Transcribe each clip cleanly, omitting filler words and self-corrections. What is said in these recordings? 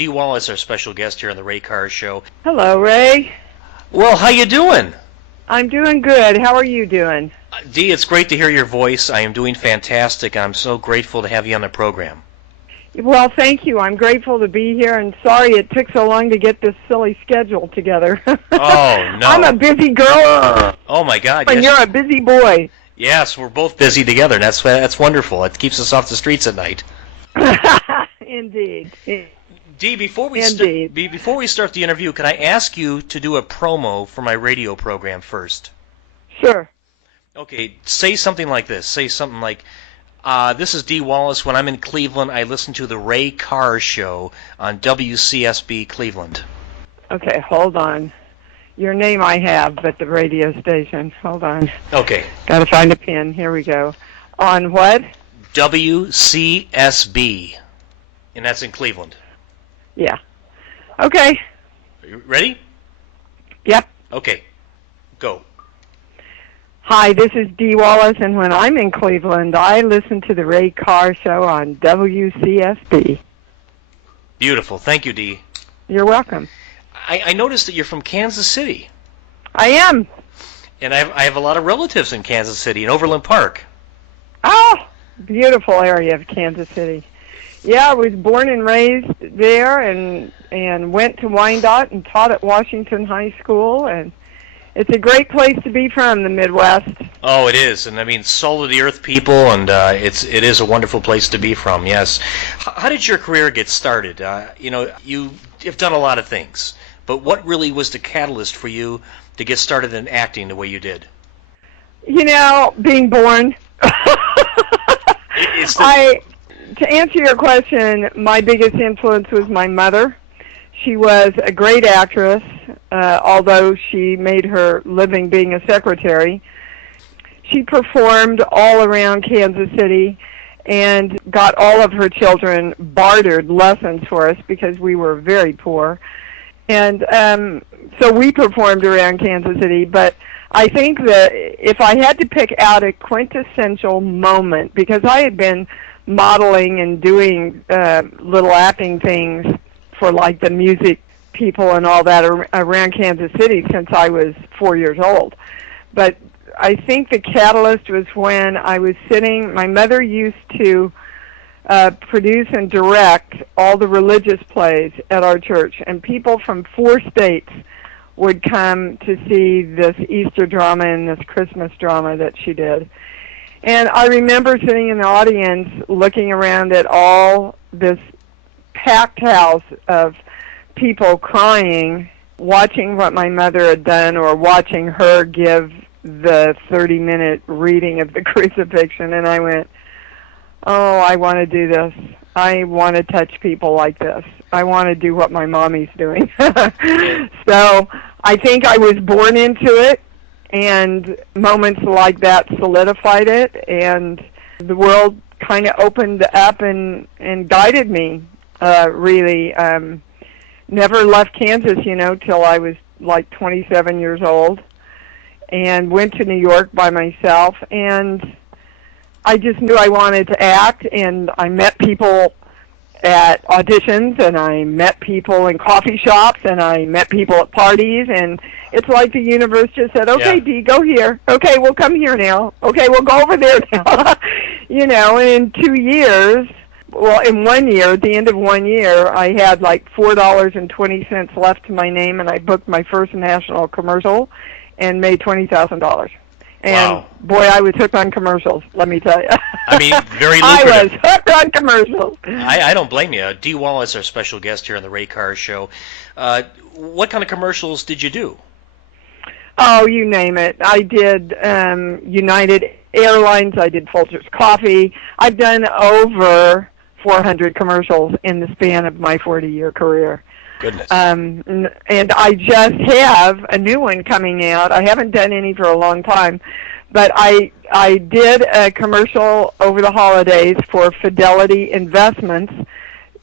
Dee Wallace, our special guest here on the Ray Carr Show. Hello, Ray. Well, how you doing? I'm doing good. How are you doing? Dee, it's great to hear your voice. I am doing fantastic. I'm so grateful to have you on the program. Well, thank you. I'm grateful to be here, and sorry it took so long to get this silly schedule together. Oh, no. I'm a busy girl. Oh, my God, and yes. You're a busy boy. Yes, we're both busy together, and that's wonderful. It keeps us off the streets at night. Indeed. Dee, before we start the interview, can I ask you to do a promo for my radio program first? Sure. Okay, say something like this. Say something like, this is Dee Wallace. When I'm in Cleveland, I listen to the Ray Carr Show on WCSB Cleveland. Okay, hold on. Your name I have, but the radio station. Hold on. Okay. Got to find a pen. Here we go. On what? WCSB. And that's in Cleveland. Yeah. Okay. Are you ready? Yep. Okay. Go. Hi, this is Dee Wallace, and when I'm in Cleveland, I listen to the Ray Carr Show on WCSB. Beautiful. Thank you, Dee. You're welcome. I noticed that you're from Kansas City. I am. And I have a lot of relatives in Kansas City, in Overland Park. Oh, beautiful area of Kansas City. Yeah, I was born and raised there and went to Wyandotte and taught at Washington High School, and it's a great place to be from, the Midwest. Oh, it is, and I mean, soul of the earth people, and it is a wonderful place to be from. Yes. How did your career get started? You have done a lot of things, but what really was the catalyst for you to get started in acting the way you did? Being born. To answer your question, my biggest influence was my mother. She was a great actress, although she made her living being a secretary. She performed all around Kansas City and got all of her children bartered lessons for us because we were very poor. And so we performed around Kansas City, but I think that if I had to pick out a quintessential moment, because I had been modeling and doing little acting things for like the music people and all that around Kansas City since I was 4 years old. But I think the catalyst was when I was sitting, my mother used to produce and direct all the religious plays at our church, and people from 4 states would come to see this Easter drama and this Christmas drama that she did. And I remember sitting in the audience looking around at all this packed house of people crying, watching what my mother had done or watching her give the 30-minute reading of the crucifixion. And I went, oh, I want to do this. I want to touch people like this. I want to do what my mommy's doing. So I think I was born into it. And moments like that solidified it, and the world kind of opened up and guided me, really. Never left Kansas, till I was like 27 years old, and went to New York by myself, and I just knew I wanted to act, and I met people at auditions, and I met people in coffee shops, and I met people at parties, and it's like the universe just said, okay, yeah. Dee, go here. Okay, we'll come here now. Okay, we'll go over there now. And in 2 years, in 1 year, at the end of 1 year, I had like $4.20 left to my name, and I booked my first national commercial and made $20,000. And, wow. Boy, I was hooked on commercials, let me tell you. I mean, very lucrative. I was hooked on commercials. I don't blame you. Dee Wallace, our special guest here on the Ray Carr Show. What kind of commercials did you do? Oh, you name it. I did United Airlines. I did Folgers Coffee. I've done over 400 commercials in the span of my 40-year career. Goodness. And I just have a new one coming out. I haven't done any for a long time, but I did a commercial over the holidays for Fidelity Investments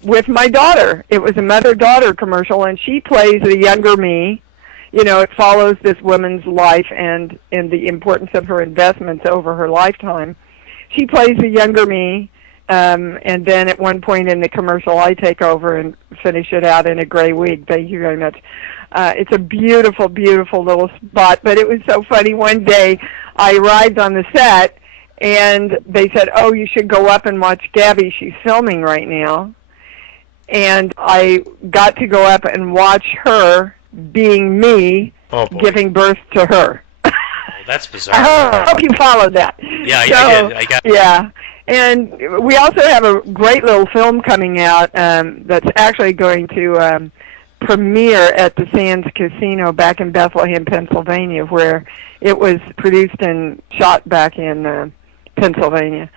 with my daughter. It was a mother-daughter commercial, and she plays the younger me. It follows this woman's life and the importance of her investments over her lifetime. She plays the younger me, And then at one point in the commercial, I take over and finish it out in a gray wig. Thank you very much. It's a beautiful, beautiful little spot. But it was so funny. One day, I arrived on the set, and they said, "Oh, you should go up and watch Gabby. She's filming right now." And I got to go up and watch her being me, giving birth to her. Oh, that's bizarre. I hope you followed that. Yeah, I got it. Yeah. And we also have a great little film coming out that's actually going to premiere at the Sands Casino back in Bethlehem, Pennsylvania, where it was produced and shot back in Pennsylvania.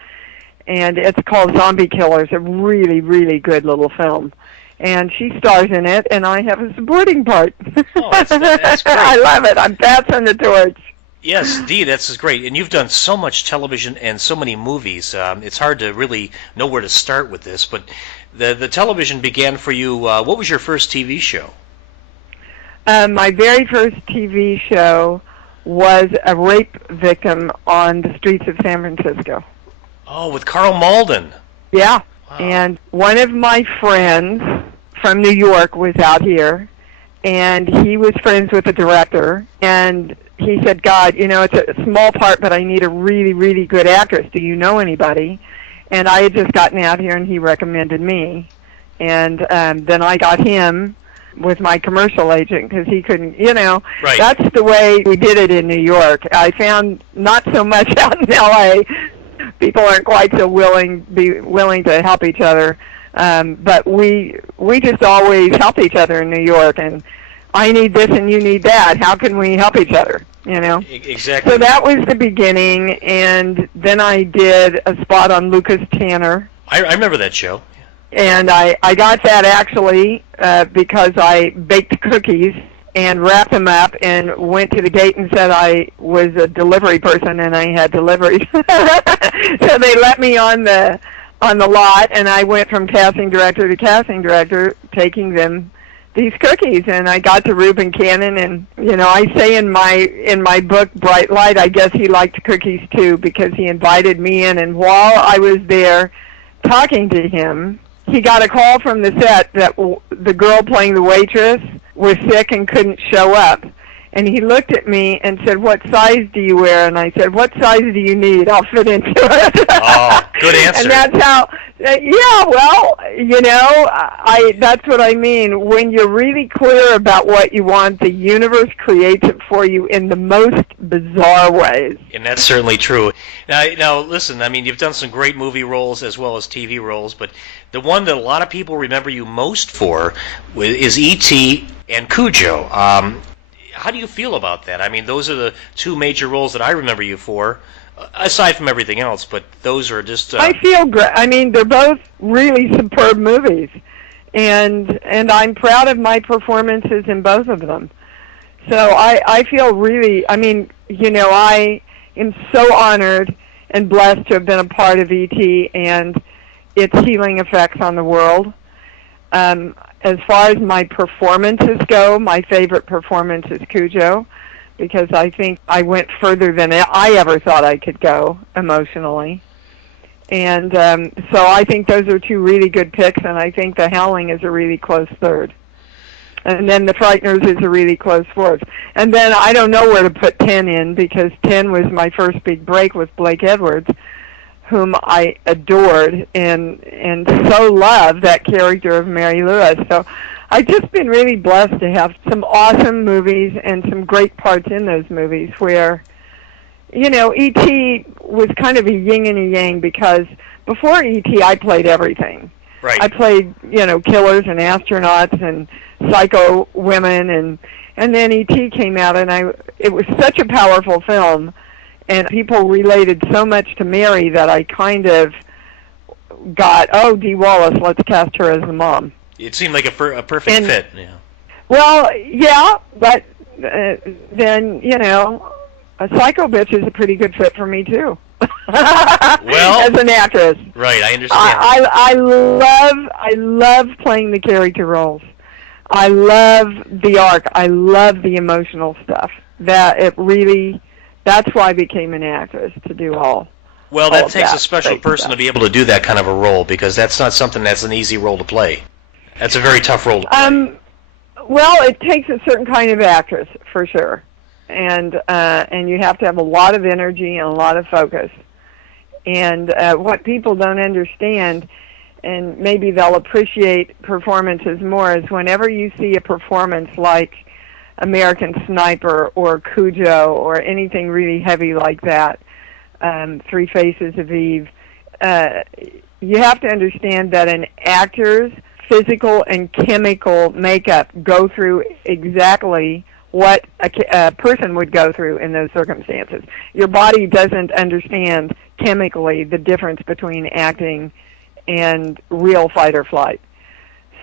And it's called Zombie Killers, a really, really good little film. And she stars in it, and I have a supporting part. Oh, that's great. I love it. I'm passing the torch. Yes, Dee, that's great. And you've done so much television and so many movies. It's hard to really know where to start with this, but the television began for you. What was your first TV show? My very first TV show was a rape victim on the streets of San Francisco. Oh, with Carl Malden. Yeah. Wow. And one of my friends from New York was out here, and he was friends with the director, and he said, "God, you know, it's a small part, but I need a really, really good actress. Do you know anybody?" And I had just gotten out here, and he recommended me. And then I got him with my commercial agent because he couldn't, you know. Right. That's the way we did it in New York. I found not so much out in L.A. People aren't quite so willing to help each other. But we just always help each other in New York, and I need this and you need that. How can we help each other, you know? Exactly. So that was the beginning, and then I did a spot on Lucas Tanner. I remember that show. And I got that actually because I baked cookies and wrapped them up and went to the gate and said I was a delivery person and I had deliveries. So they let me on the lot, and I went from casting director to casting director taking them these cookies, and I got to Reuben Cannon, and you know, I say in my book Bright Light, I guess he liked cookies too because he invited me in, and while I was there talking to him, he got a call from the set that the girl playing the waitress was sick and couldn't show up. And he looked at me and said, "What size do you wear?" And I said, "What size do you need? I'll fit into it." Oh, good answer. And that's how, yeah, well, you know, that's what I mean. When you're really clear about what you want, the universe creates it for you in the most bizarre ways. And that's certainly true. Now, listen, I mean, you've done some great movie roles as well as TV roles, but the one that a lot of people remember you most for is E.T. and Cujo. How do you feel about that? I mean, those are the two major roles that I remember you for, aside from everything else, but those are just... I feel great. I mean, they're both really superb movies, and I'm proud of my performances in both of them. So I feel really, I mean, you know, I am so honored and blessed to have been a part of E.T. and its healing effects on the world. As far as my performances go, my favorite performance is Cujo, because I think I went further than I ever thought I could go emotionally. And so I think those are two really good picks, and I think The Howling is a really close third. And then The Frighteners is a really close fourth. And then I don't know where to put 10 in, because 10 was my first big break with Blake Edwards, whom I adored and so loved, that character of Mary Lewis. So I've just been really blessed to have some awesome movies and some great parts in those movies where, you know, E.T. was kind of a yin and a yang, because before E.T. I played everything. Right. I played, you know, killers and astronauts and psycho women, and then E.T. came out, and it was such a powerful film. And people related so much to Mary that I kind of got, oh, Dee Wallace, let's cast her as the mom. It seemed like a perfect fit. Yeah. Well, yeah, but then, you know, a psycho bitch is a pretty good fit for me, too. Well, as an actress. Right, I understand. I love playing the character roles. I love the arc. I love the emotional stuff. That's why I became an actress, to do all Well, all that of takes a that special great person stuff. to be able to do that kind of a role, because that's not something that's an easy role to play. That's a very tough role to play. Well, it takes a certain kind of actress for sure, and you have to have a lot of energy and a lot of focus. And what people don't understand, and maybe they'll appreciate performances more, is whenever you see a performance like American Sniper or Cujo or anything really heavy like that, Three Faces of Eve, you have to understand that an actor's physical and chemical makeup go through exactly what a person would go through in those circumstances. Your body doesn't understand chemically the difference between acting and real fight or flight.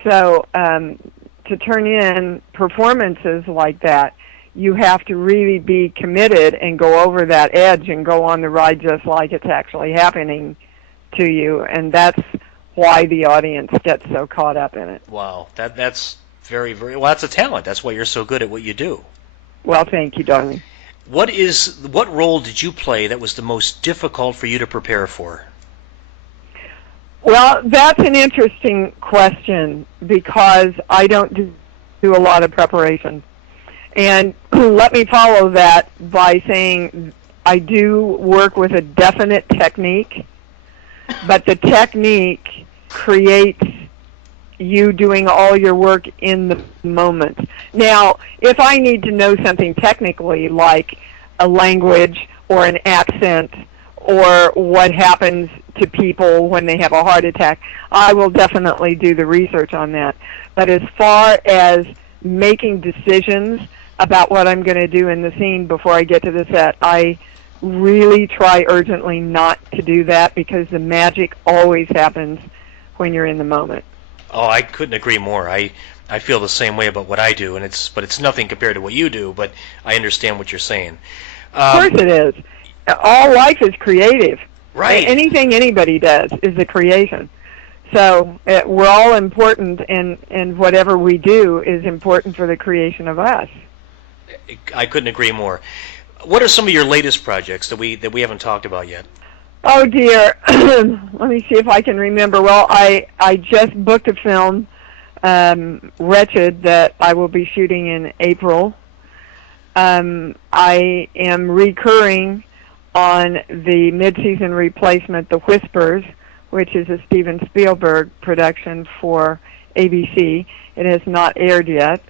So to turn in performances like that, you have to really be committed and go over that edge and go on the ride just like it's actually happening to you, and that's why the audience gets so caught up in it. Wow, that's very, very, well, that's a talent. That's why you're so good at what you do. Well, thank you, darling. What role did you play that was the most difficult for you to prepare for? Well, that's an interesting question because I don't do a lot of preparation. And let me follow that by saying I do work with a definite technique, but the technique creates you doing all your work in the moment. Now, if I need to know something technically, like a language or an accent or what happens to people when they have a heart attack, I will definitely do the research on that. But as far as making decisions about what I'm going to do in the scene before I get to the set, I really try urgently not to do that because the magic always happens when you're in the moment. Oh, I couldn't agree more. I feel the same way about what I do, and it's nothing compared to what you do, but I understand what you're saying. Of course it is. All life is creative. Right. Anything anybody does is a creation. So we're all important, and whatever we do is important for the creation of us. I couldn't agree more. What are some of your latest projects that we haven't talked about yet? Oh dear, let me see if I can remember. Well, I just booked a film, Wretched, that I will be shooting in April. I am recurring on the mid-season replacement, The Whispers, which is a Steven Spielberg production for ABC. It has not aired yet.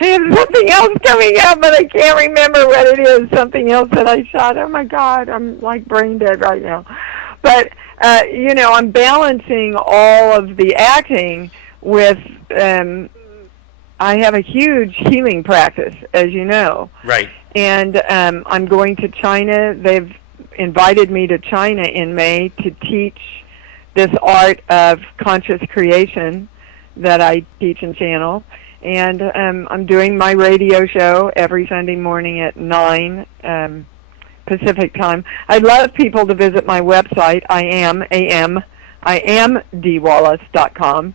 I have something else coming up, but I can't remember what it is. Something else that I shot. Oh, my God. I'm like brain dead right now. But, I'm balancing all of the acting with, I have a huge healing practice, as you know. Right. And I'm going to China. They've invited me to China in May to teach this art of conscious creation that I teach and channel. And I'm doing my radio show every Sunday morning at 9 Pacific time. I'd love people to visit my website. I am DeeWallace.com.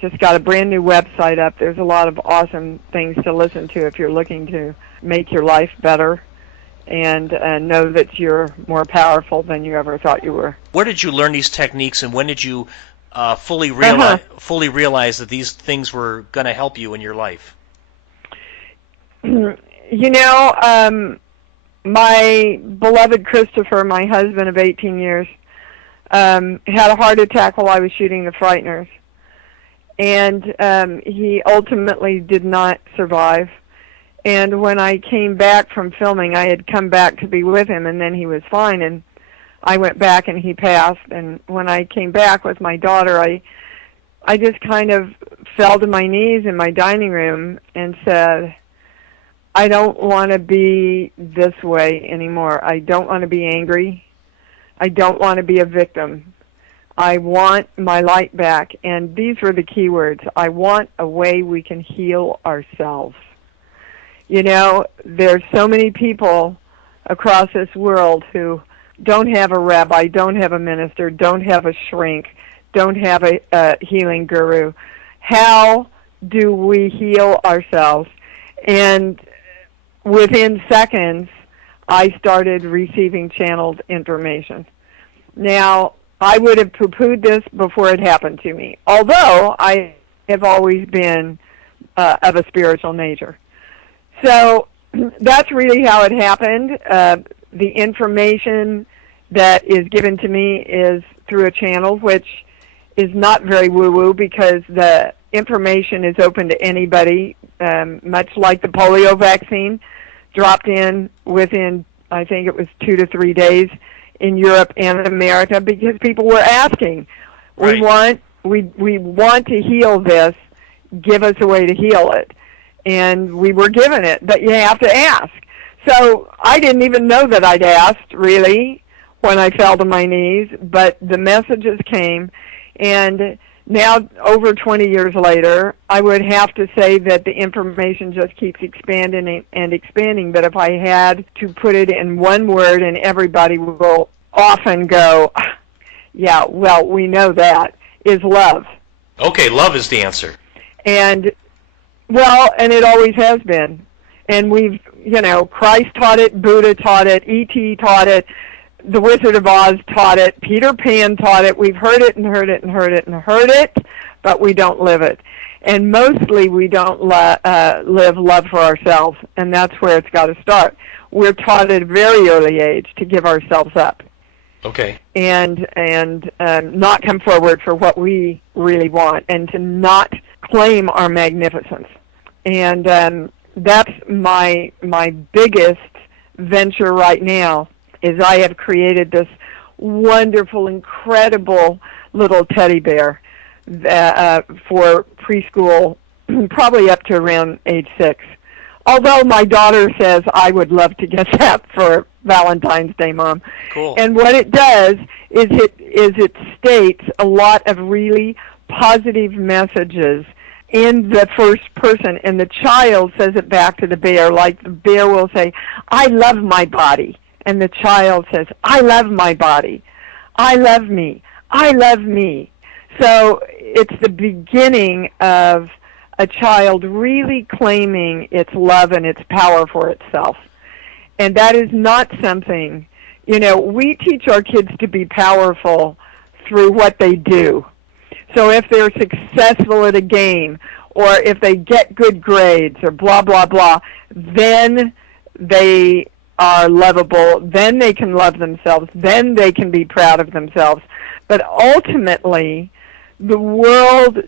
Just got a brand new website up. There's a lot of awesome things to listen to if you're looking to make your life better and know that you're more powerful than you ever thought you were. Where did you learn these techniques, and when did you fully realize that these things were going to help you in your life? My beloved Christopher, my husband of 18 years, had a heart attack while I was shooting The Frighteners. And he ultimately did not survive. And when I came back from filming, I had come back to be with him, and then he was fine. And I went back, and he passed. And when I came back with my daughter, I just kind of fell to my knees in my dining room and said, I don't want to be this way anymore. I don't want to be angry. I don't want to be a victim. I want my light back. And these were the key words. I want a way we can heal ourselves. There's so many people across this world who don't have a rabbi, don't have a minister, don't have a shrink, don't have a healing guru. How do we heal ourselves? And within seconds, I started receiving channeled information. Now, I would have poo-pooed this before it happened to me, although I have always been of a spiritual nature. So that's really how it happened. The information that is given to me is through a channel, which is not very woo-woo because the information is open to anybody, much like the polio vaccine, dropped in within, I think it was 2 to 3 days in Europe and America because people were asking, Right. we want to heal this, give us a way to heal it. And we were given it, but you have to ask. So I didn't even know that I'd asked, really, when I fell to my knees, but the messages came, and now, over 20 years later, I would have to say that the information just keeps expanding and expanding, but if I had to put it in one word, and everybody will often go, yeah, well, we know that, is love. Okay, love is the answer. And, well, and it always has been. And we've, Christ taught it, Buddha taught it, E.T. taught it, the Wizard of Oz taught it, Peter Pan taught it. We've heard it and heard it and heard it and heard it, but we don't live it. And mostly we don't live love for ourselves, and that's where it's got to start. We're taught at a very early age to give ourselves up. Okay. And not come forward for what we really want, and to not claim our magnificence. And that's my biggest venture right now, is I have created this wonderful, incredible little teddy bear for preschool, probably up to around age 6. Although my daughter says I would love to get that for Valentine's Day, Mom. Cool. And what it does is it states a lot of really positive messages in the first person, and the child says it back to the bear, like the bear will say, I love my body. And the child says, I love my body. I love me. I love me. So it's the beginning of a child really claiming its love and its power for itself. And that is not something, we teach our kids to be powerful through what they do. So if they're successful at a game, or if they get good grades, or blah, blah, blah, then they are lovable, then they can love themselves, then they can be proud of themselves. But ultimately, the world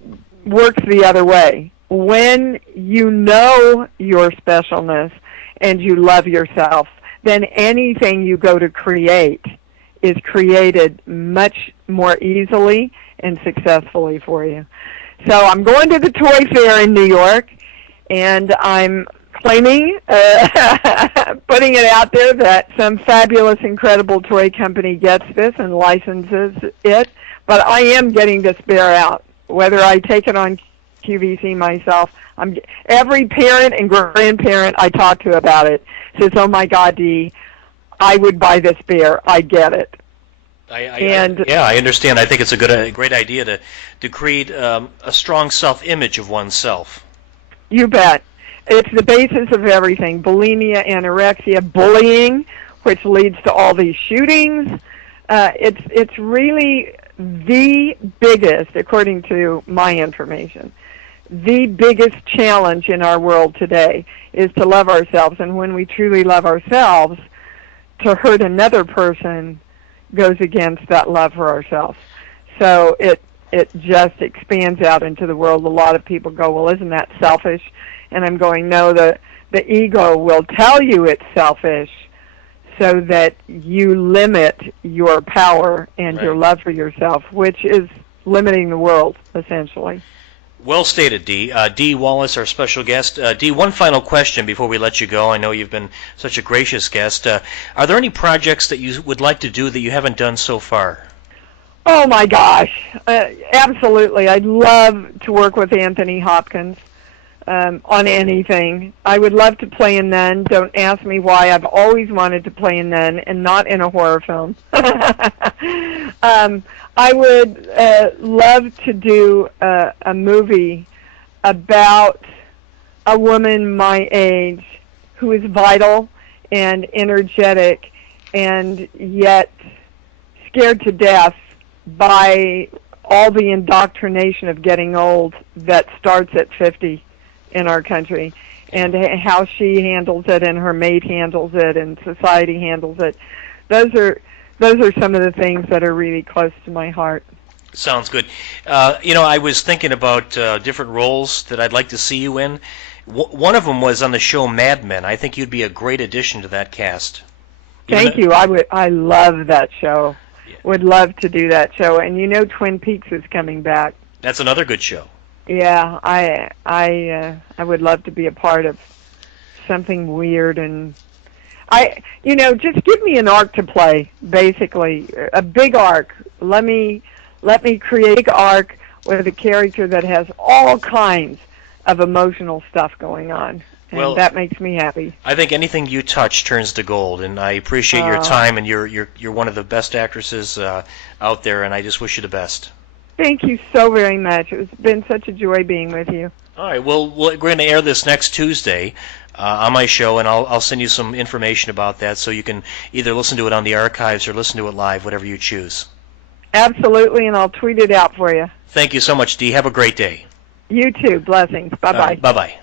works the other way. When you know your specialness and you love yourself, then anything you go to create is created much more easily and successfully for you. So I'm going to the toy fair in New York, and I'm claiming, putting it out there, that some fabulous, incredible toy company gets this and licenses it. But I am getting this bear out, whether I take it on QVC myself. Every parent and grandparent I talk to about it says, oh, my God, Dee, I would buy this bear. I get it. I understand. I think it's a great idea to create a strong self-image of oneself. You bet. It's the basis of everything. Bulimia, anorexia, bullying, which leads to all these shootings. It's really the biggest, according to my information, the biggest challenge in our world today is to love ourselves. And when we truly love ourselves, to hurt another person goes against that love for ourselves. So it just expands out into the world. A lot of people go, well, isn't that selfish? And I'm going, no, the ego will tell you it's selfish so that you limit your power and your love for yourself, which is limiting the world, essentially. Well stated, Dee. Dee Wallace, our special guest. Dee, one final question before we let you go. I know you've been such a gracious guest. Are there any projects that you would like to do that you haven't done so far? Oh, my gosh. Absolutely. I'd love to work with Anthony Hopkins on anything. I would love to play a nun. Don't ask me why. I've always wanted to play a nun, and not in a horror film. I would love to do a movie about a woman my age who is vital and energetic, and yet scared to death by all the indoctrination of getting old that starts at 50 in our country, and how she handles it and her mate handles it and society handles it. Those are some of the things that are really close to my heart. Sounds good. I was thinking about different roles that I'd like to see you in. One of them was on the show Mad Men. I think you'd be a great addition to that cast. Thank you. I love that show. Yeah. Would love to do that show. And Twin Peaks is coming back. That's another good show. Yeah, I would love to be a part of something weird, and just give me an arc to play, basically a big arc. Let me create a big arc with a character that has all kinds of emotional stuff going on, and that makes me happy. I think anything you touch turns to gold, and I appreciate your time, and you're one of the best actresses out there, and I just wish you the best. Thank you so very much. It's been such a joy being with you. All right, well, we're going to air this next Tuesday on my show, and I'll send you some information about that so you can either listen to it on the archives or listen to it live, whatever you choose. Absolutely, and I'll tweet it out for you. Thank you so much, Dee. Have a great day. You too. Blessings. Bye-bye. Bye-bye.